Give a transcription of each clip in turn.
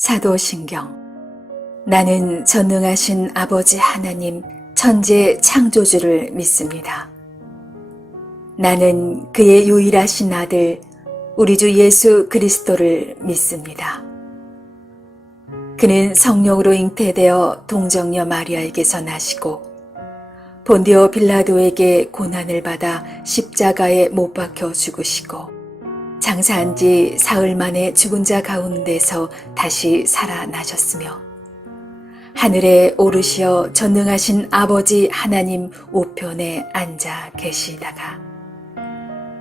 사도신경. 나는 전능하신 아버지 하나님 천재 창조주를 믿습니다. 나는 그의 유일하신 아들 우리 주 예수 그리스도를 믿습니다. 그는 성령으로 잉태되어 동정녀 마리아에게서 나시고 본디오 빌라도에게 고난을 받아 십자가에 못 박혀 죽으시고 장사한 지 사흘 만에 죽은 자 가운데서 다시 살아나셨으며 하늘에 오르시어 전능하신 아버지 하나님 우편에 앉아 계시다가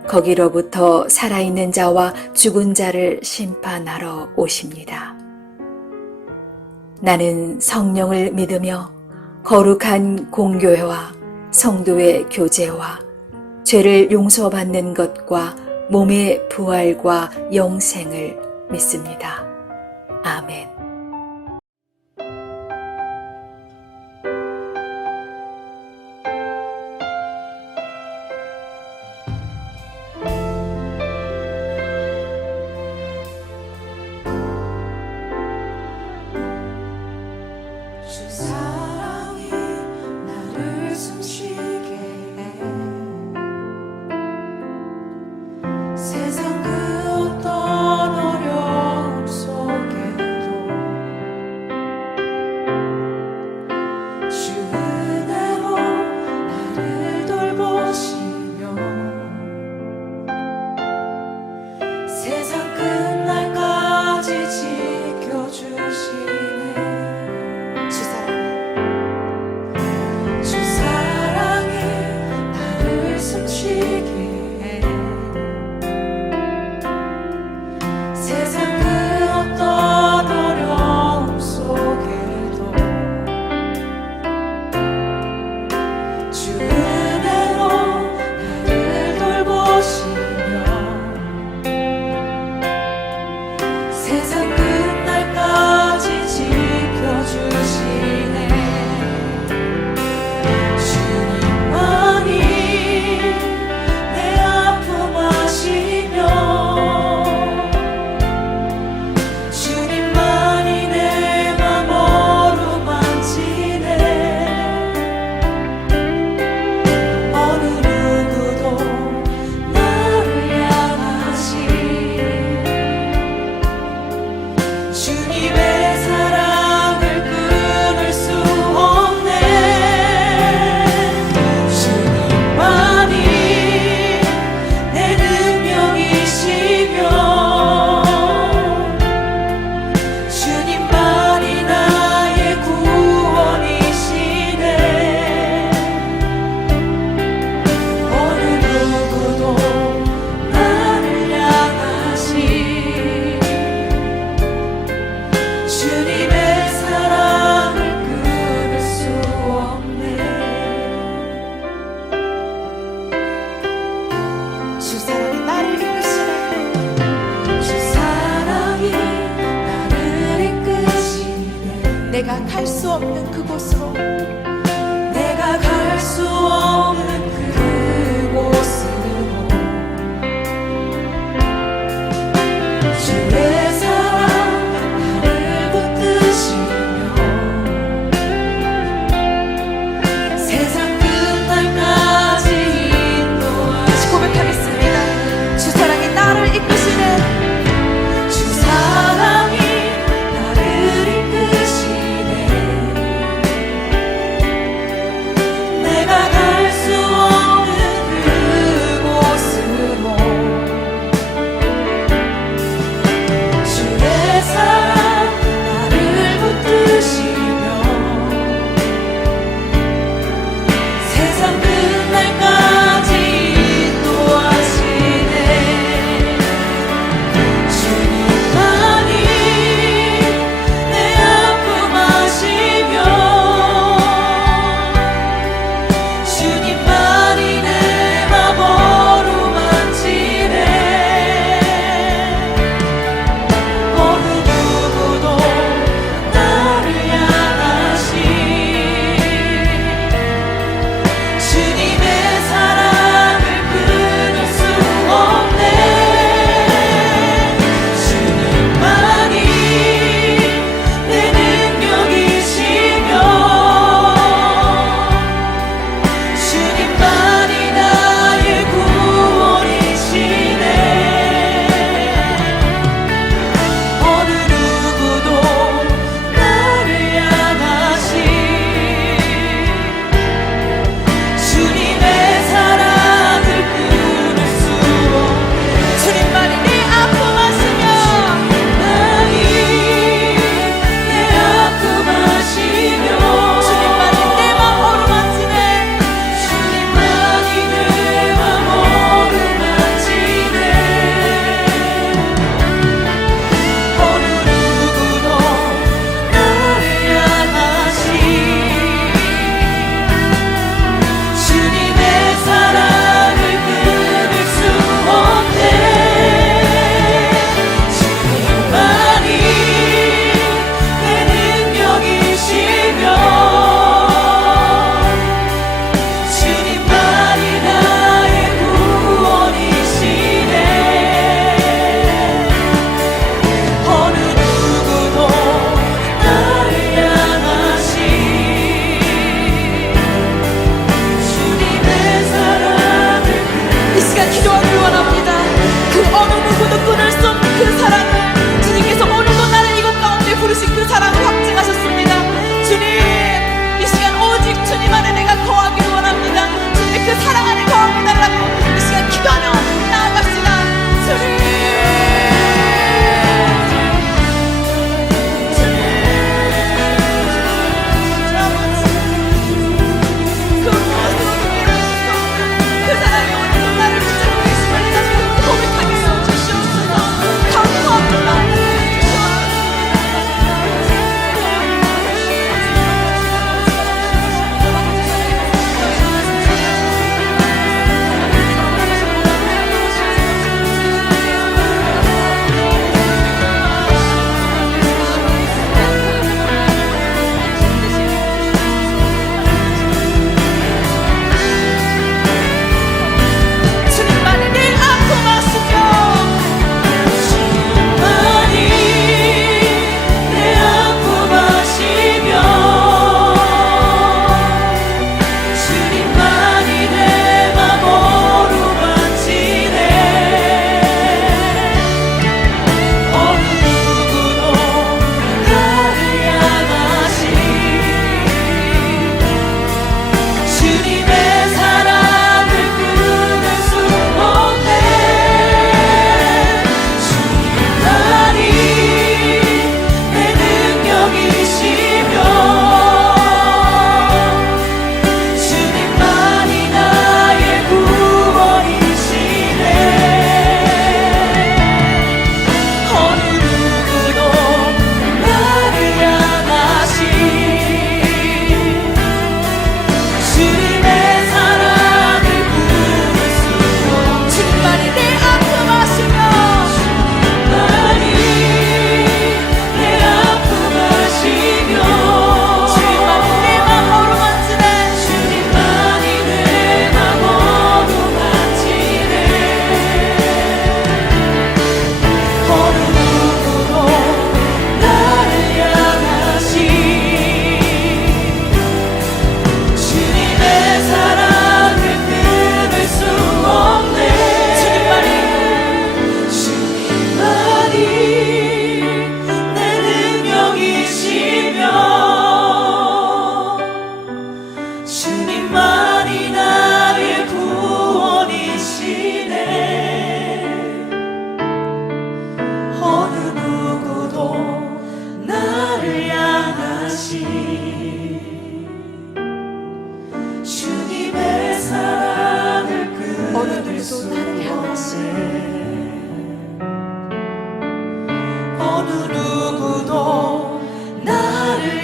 거기로부터 살아있는 자와 죽은 자를 심판하러 오십니다. 나는 성령을 믿으며 거룩한 공교회와 성도의 교제와 죄를 용서받는 것과 몸의 부활과 영생을 믿습니다. 아멘. 주 사랑이 나를 숨쉬게 해 세상 그 어떤 어려움 속에도 주 은혜로 나를 돌보시며 세상 끝날까지 지켜주시네. 주 사랑이 나를 숨쉬게 해 세상 그 어떤 어려움 속에도 주 은혜로 나를 돌보시며 세상 끝날까지 지켜주시네. 주님만이 내 아픔 아시며 주님만이 내 맘 어루만지네. 어느 누구도 나를 향하시 주님의 사랑을 끊을 수 없네. 주님만이 내 능력이시며 주님만이 나의 구원이시네. 어느 누구도 나를 향하시 주님의 사랑을 끊을 수 없네. 주 사랑이 나를 이끄시네. 주 사랑이 나를 이끄시네. 내가 갈 수 없는 그곳으로 내가 갈 수 없는 그곳으로 주의 사랑 나를 붙드시며 세상 끝날까지 인도하시고 고백하겠습니다. 주 사랑이 나를 이끄시네. 주 사랑이 나를 이끄시네. 내가 갈 수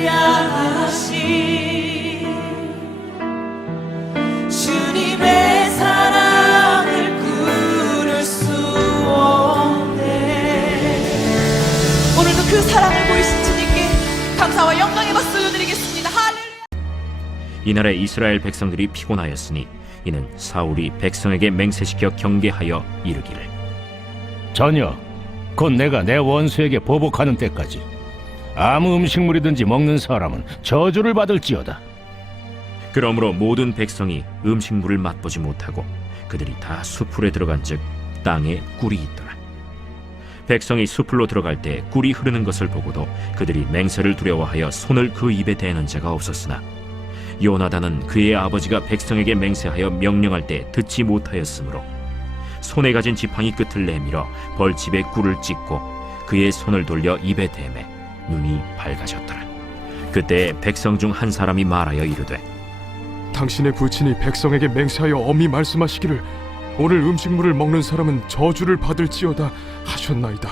향하신 주님의 사랑을 꾸릴 수 없네. 오늘도 그 사랑을 보이신 주님께 감사와 영광의 박수 올려드리겠습니다. 할렐루야. 이날에 이스라엘 백성들이 피곤하였으니 이는 사울이 백성에게 맹세시켜 경계하여 이르기를 전혀 곧 내가 내 원수에게 보복하는 때까지 아무 음식물이든지 먹는 사람은 저주를 받을지어다. 그러므로 모든 백성이 음식물을 맛보지 못하고 그들이 다 수풀에 들어간즉 땅에 꿀이 있더라. 백성이 수풀로 들어갈 때 꿀이 흐르는 것을 보고도 그들이 맹세를 두려워하여 손을 그 입에 대는 자가 없었으나 요나단은 그의 아버지가 백성에게 맹세하여 명령할 때 듣지 못하였으므로 손에 가진 지팡이 끝을 내밀어 벌집에 꿀을 찍고 그의 손을 돌려 입에 대매 눈이 밝아졌더라. 그때 백성 중 한 사람이 말하여 이르되 당신의 부친이 백성에게 맹세하여 엄히 말씀하시기를 오늘 음식물을 먹는 사람은 저주를 받을지어다 하셨나이다.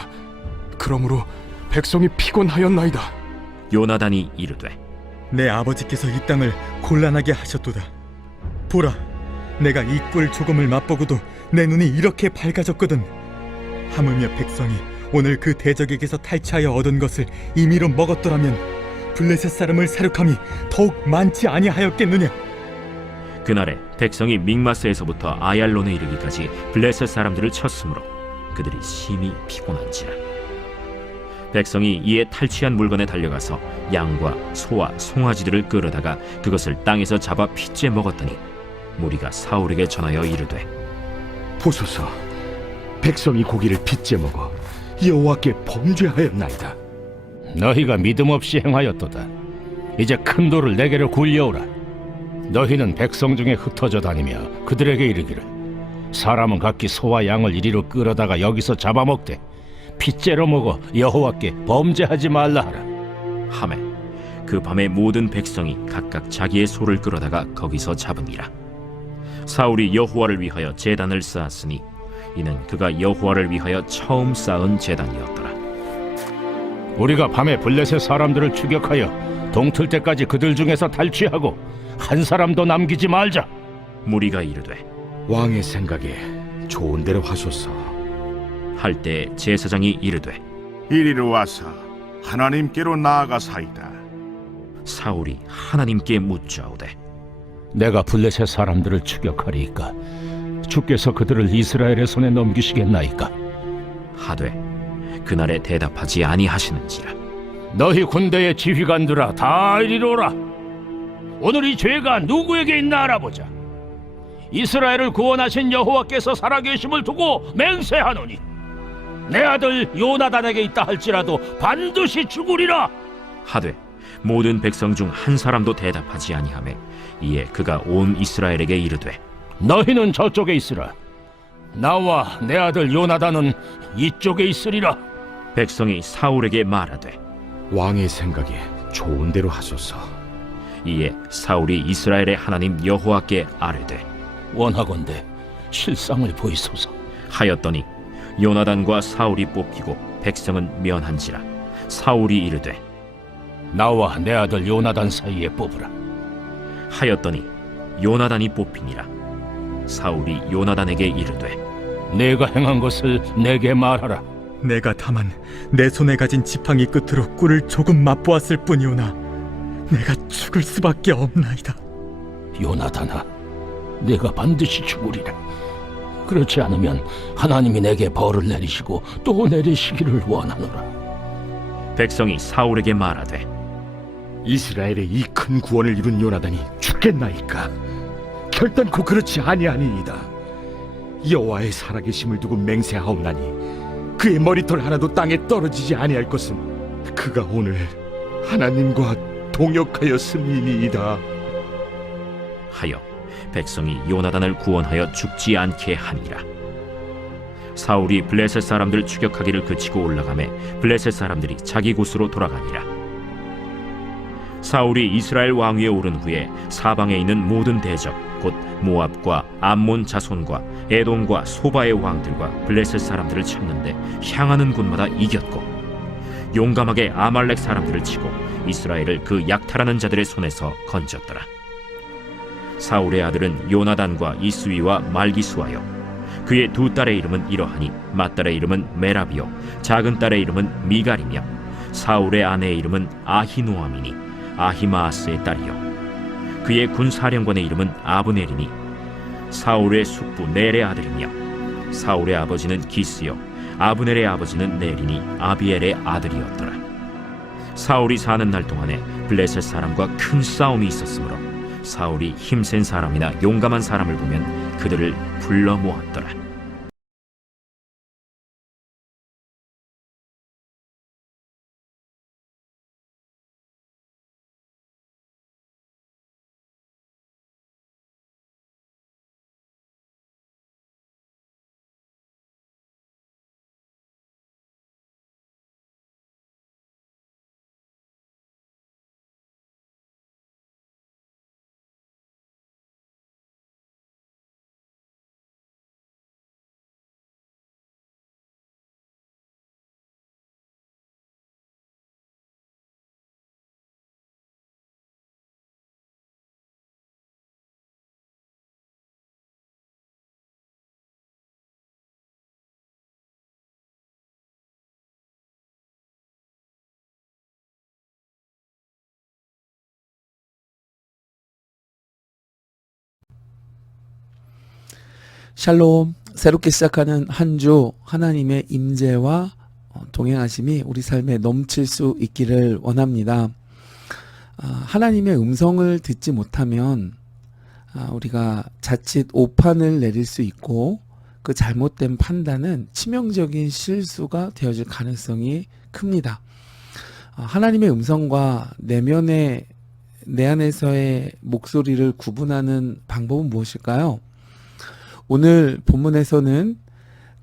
그러므로 백성이 피곤하였나이다. 요나단이 이르되 내 아버지께서 이 땅을 곤란하게 하셨도다. 보라, 내가 이 꿀 조금을 맛보고도 내 눈이 이렇게 밝아졌거든. 하물며 백성이 오늘 그 대적에게서 탈취하여 얻은 것을 임의로 먹었더라면 블레셋 사람을 사륙함이 더욱 많지 아니하였겠느냐. 그날에 백성이 믹마스에서부터 아얄론에 이르기까지 블레셋 사람들을 쳤으므로 그들이 심히 피곤한지라. 백성이 이에 탈취한 물건에 달려가서 양과 소와 송아지들을 끌어다가 그것을 땅에서 잡아 핏째 먹었더니 무리가 사울에게 전하여 이르되 보소서, 백성이 고기를 빚제 먹어 여호와께 범죄하였나이다. 너희가 믿음 없이 행하였도다. 이제 큰 돌을 내게로 굴려오라. 너희는 백성 중에 흩어져 다니며 그들에게 이르기를 사람은 각기 소와 양을 이리로 끌어다가 여기서 잡아먹되 핏째로 먹어 여호와께 범죄하지 말라 하라. 하매 그 밤에 모든 백성이 각각 자기의 소를 끌어다가 거기서 잡으니라. 사울이 여호와를 위하여 제단을 쌓았으니 이는 그가 여호와를 위하여 처음 쌓은 제단이었더라. 우리가 밤에 블레셋 사람들을 추격하여 동틀 때까지 그들 중에서 탈취하고 한 사람도 남기지 말자. 무리가 이르되 왕의 생각에 좋은 대로 하소서. 할 때 제사장이 이르되 이리로 와서 하나님께로 나아가사이다. 사울이 하나님께 묻자오되 내가 블레셋 사람들을 추격하리이까 주께서 그들을 이스라엘의 손에 넘기시겠나이까. 하되 그날에 대답하지 아니하시는지라. 너희 군대의 지휘관들아 다 이리로라. 오늘 이 죄가 누구에게 있나 알아보자. 이스라엘을 구원하신 여호와께서 살아계심을 두고 맹세하노니 내 아들 요나단에게 있다 할지라도 반드시 죽으리라. 하되 모든 백성 중 한 사람도 대답하지 아니하매 이에 그가 온 이스라엘에게 이르되 너희는 저쪽에 있으라. 나와 내 아들 요나단은 이쪽에 있으리라. 백성이 사울에게 말하되 왕의 생각에 좋은 대로 하소서. 이에 사울이 이스라엘의 하나님 여호와께 아뢰되 원하건대 실상을 보이소서 하였더니 요나단과 사울이 뽑히고 백성은 면한지라. 사울이 이르되 나와 내 아들 요나단 사이에 뽑으라. 하였더니 요나단이 뽑히니라. 사울이 요나단에게 이르되 내가 행한 것을 내게 말하라. 내가 다만 내 손에 가진 지팡이 끝으로 꿀을 조금 맛보았을 뿐이오나 내가 죽을 수밖에 없나이다. 요나단아, 내가 반드시 죽으리라. 그렇지 않으면 하나님이 내게 벌을 내리시고 또 내리시기를 원하노라. 백성이 사울에게 말하되 이스라엘의 이 큰 구원을 이룬 요나단이 죽겠나이까. 결단코 그렇지 아니하니이다. 여호와의 살아계심을 두고 맹세하옵나니 그의 머리털 하나도 땅에 떨어지지 아니할 것은 그가 오늘 하나님과 동역하였음이니이다. 하여 백성이 요나단을 구원하여 죽지 않게 하니라. 사울이 블레셋 사람들 추격하기를 그치고 올라가매 블레셋 사람들이 자기 곳으로 돌아가니라. 사울이 이스라엘 왕위에 오른 후에 사방에 있는 모든 대적 곧 모압과 암몬 자손과 에돔과 소바의 왕들과 블레셋 사람들을 쳤는데 향하는 곳마다 이겼고 용감하게 아말렉 사람들을 치고 이스라엘을 그 약탈하는 자들의 손에서 건졌더라. 사울의 아들은 요나단과 이스위와 말기수하여 그의 두 딸의 이름은 이러하니 맏딸의 이름은 메라비요 작은 딸의 이름은 미갈이며 사울의 아내의 이름은 아히노아미니 아히마아스의 딸이요 그의 군사령관의 이름은 아브넬이니 사울의 숙부 넬의 아들이며 사울의 아버지는 기스요 아브넬의 아버지는 넬이니 아비엘의 아들이었더라. 사울이 사는 날 동안에 블레셋 사람과 큰 싸움이 있었으므로 사울이 힘센 사람이나 용감한 사람을 보면 그들을 불러 모았더라. 샬롬. 새롭게 시작하는 한 주 하나님의 임재와 동행하심이 우리 삶에 넘칠 수 있기를 원합니다. 하나님의 음성을 듣지 못하면 우리가 자칫 오판을 내릴 수 있고 그 잘못된 판단은 치명적인 실수가 되어질 가능성이 큽니다. 하나님의 음성과 내 안에서의 목소리를 구분하는 방법은 무엇일까요? 오늘 본문에서는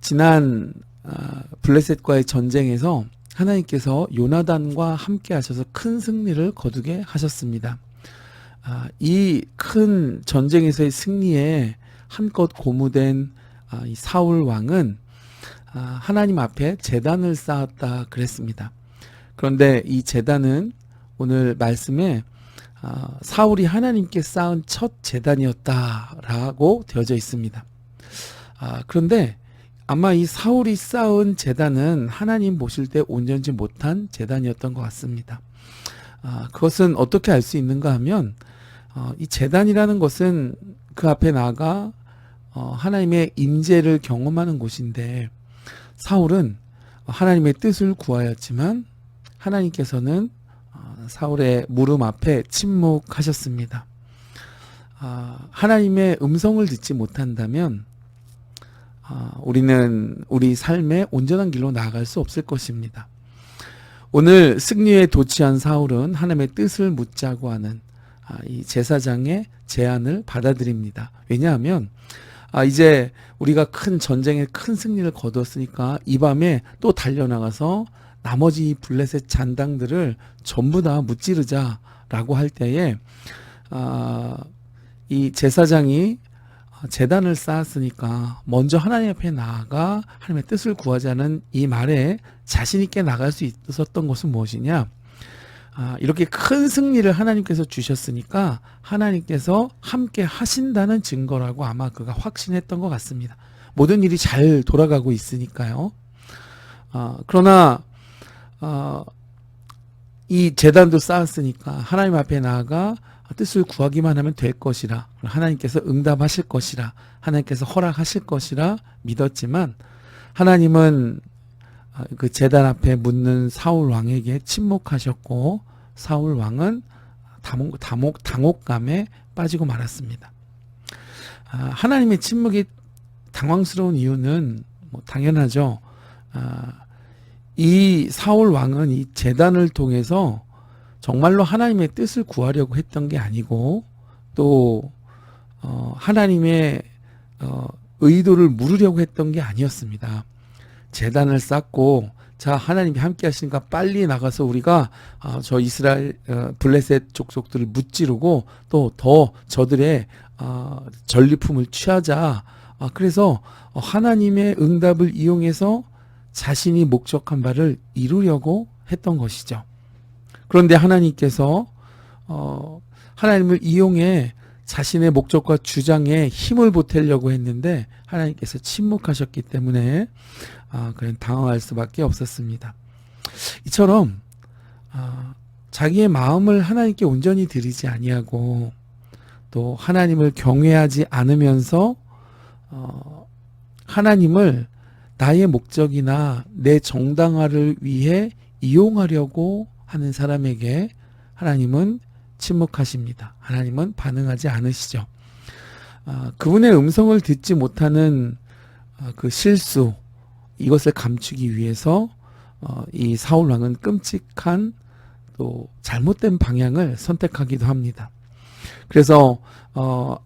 지난 블레셋과의 전쟁에서 하나님께서 요나단과 함께 하셔서 큰 승리를 거두게 하셨습니다. 이 큰 전쟁에서의 승리에 한껏 고무된 이 사울 왕은 하나님 앞에 제단을 쌓았다 그랬습니다. 그런데 이 제단은 오늘 말씀에 사울이 하나님께 쌓은 첫 제단이었다라고 되어져 있습니다. 그런데 아마 이 사울이 쌓은 제단은 하나님 보실 때 온전치 못한 제단이었던 것 같습니다. 그것은 어떻게 알 수 있는가 하면 이 제단이라는 것은 그 앞에 나아가 하나님의 임재를 경험하는 곳인데 사울은 하나님의 뜻을 구하였지만 하나님께서는 사울의 물음 앞에 침묵하셨습니다. 하나님의 음성을 듣지 못한다면 우리는 우리 삶의 온전한 길로 나아갈 수 없을 것입니다. 오늘 승리에 도취한 사울은 하나님의 뜻을 묻자고 하는 이 제사장의 제안을 받아들입니다. 왜냐하면 이제 우리가 큰 전쟁에 큰 승리를 거두었으니까 이 밤에 또 달려나가서 나머지 블레셋 잔당들을 전부 다 무찌르자라고 할 때에 이 제사장이 제단을 쌓았으니까 먼저 하나님 앞에 나아가 하나님의 뜻을 구하자는 이 말에 자신 있게 나갈 수 있었던 것은 무엇이냐? 이렇게 큰 승리를 하나님께서 주셨으니까 하나님께서 함께 하신다는 증거라고 아마 그가 확신했던 것 같습니다. 모든 일이 잘 돌아가고 있으니까요. 그러나 이 제단도 쌓았으니까 하나님 앞에 나아가 뜻을 구하기만 하면 될 것이라, 하나님께서 응답하실 것이라, 하나님께서 허락하실 것이라 믿었지만 하나님은 그 제단 앞에 묻는 사울 왕에게 침묵하셨고 사울 왕은 당혹감에 빠지고 말았습니다. 하나님의 침묵이 당황스러운 이유는 당연하죠. 이 사울 왕은 이 제단을 통해서 정말로 하나님의 뜻을 구하려고 했던 게 아니고 또 하나님의 의도를 물으려고 했던 게 아니었습니다. 제단을 쌓고 자 하나님이 함께 하시니까 빨리 나가서 우리가 저 이스라엘 블레셋 족속들을 무찌르고 또 더 저들의 전리품을 취하자. 그래서 하나님의 응답을 이용해서 자신이 목적한 바를 이루려고 했던 것이죠. 그런데 하나님께서 하나님을 이용해 자신의 목적과 주장에 힘을 보태려고 했는데 하나님께서 침묵하셨기 때문에 그냥 당황할 수밖에 없었습니다. 이처럼 자기의 마음을 하나님께 온전히 드리지 아니하고 또 하나님을 경외하지 않으면서 하나님을 나의 목적이나 내 정당화를 위해 이용하려고 하는 사람에게 하나님은 침묵하십니다. 하나님은 반응하지 않으시죠. 그분의 음성을 듣지 못하는 그 실수, 이것을 감추기 위해서 이 사울 왕은 끔찍한 또 잘못된 방향을 선택하기도 합니다. 그래서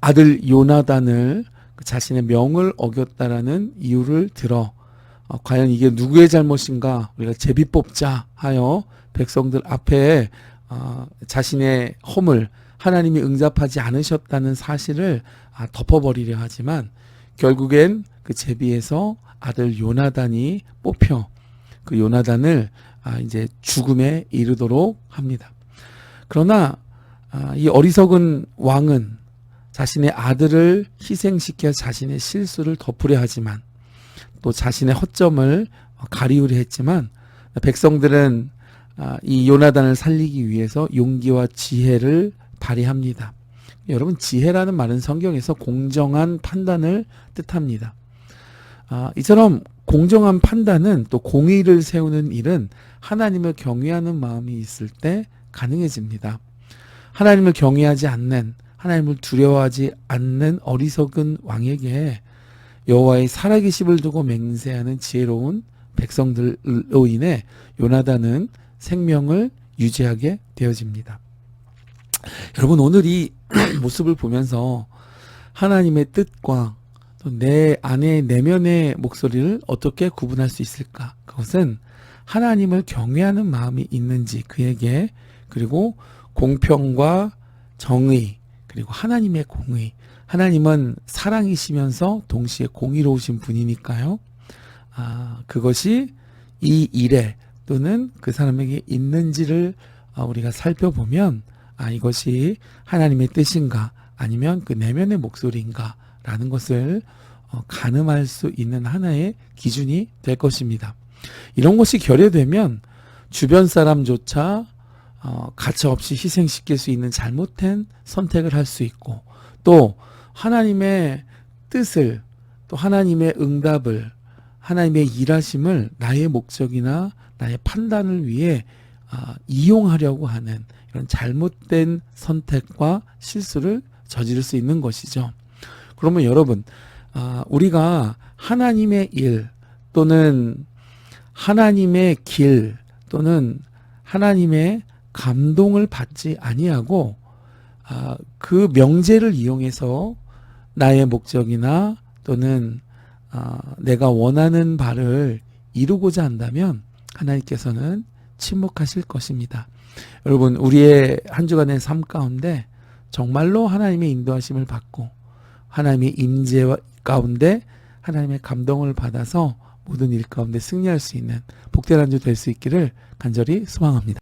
아들 요나단을 자신의 명을 어겼다라는 이유를 들어 과연 이게 누구의 잘못인가, 우리가 제비 뽑자 하여 백성들 앞에 자신의 허물, 하나님이 응답하지 않으셨다는 사실을 덮어버리려 하지만 결국엔 그 제비에서 아들 요나단이 뽑혀 그 요나단을 이제 죽음에 이르도록 합니다. 그러나 이 어리석은 왕은 자신의 아들을 희생시켜 자신의 실수를 덮으려 하지만 또 자신의 허점을 가리우려 했지만 백성들은 이 요나단을 살리기 위해서 용기와 지혜를 발휘합니다. 여러분, 지혜라는 말은 성경에서 공정한 판단을 뜻합니다. 이처럼 공정한 판단은 또 공의를 세우는 일은 하나님을 경외하는 마음이 있을 때 가능해집니다. 하나님을 경외하지 않는, 하나님을 두려워하지 않는 어리석은 왕에게 여호와의 살아계심을 두고 맹세하는 지혜로운 백성들로 인해 요나단은 생명을 유지하게 되어집니다. 여러분, 오늘 이 모습을 보면서 하나님의 뜻과 또 내 안의 내면의 목소리를 어떻게 구분할 수 있을까? 그것은 하나님을 경외하는 마음이 있는지 그에게, 그리고 공평과 정의, 그리고 하나님의 공의. 하나님은 사랑이시면서 동시에 공의로우신 분이니까요. 그것이 이 일에 또는 그 사람에게 있는지를 우리가 살펴보면 이것이 하나님의 뜻인가 아니면 그 내면의 목소리인가 라는 것을 가늠할 수 있는 하나의 기준이 될 것입니다. 이런 것이 결여되면 주변 사람조차 가차없이 희생시킬 수 있는 잘못된 선택을 할 수 있고, 또 하나님의 뜻을, 또 하나님의 응답을, 하나님의 일하심을 나의 목적이나 나의 판단을 위해 이용하려고 하는 이런 잘못된 선택과 실수를 저지를 수 있는 것이죠. 그러면 여러분, 우리가 하나님의 일 또는 하나님의 길 또는 하나님의 감동을 받지 아니하고 그 명제를 이용해서 나의 목적이나 또는 내가 원하는 바를 이루고자 한다면 하나님께서는 침묵하실 것입니다. 여러분, 우리의 한 주간의 삶 가운데 정말로 하나님의 인도하심을 받고 하나님의 임재 가운데 하나님의 감동을 받아서 모든 일 가운데 승리할 수 있는 복된 한 주 될 수 있기를 간절히 소망합니다.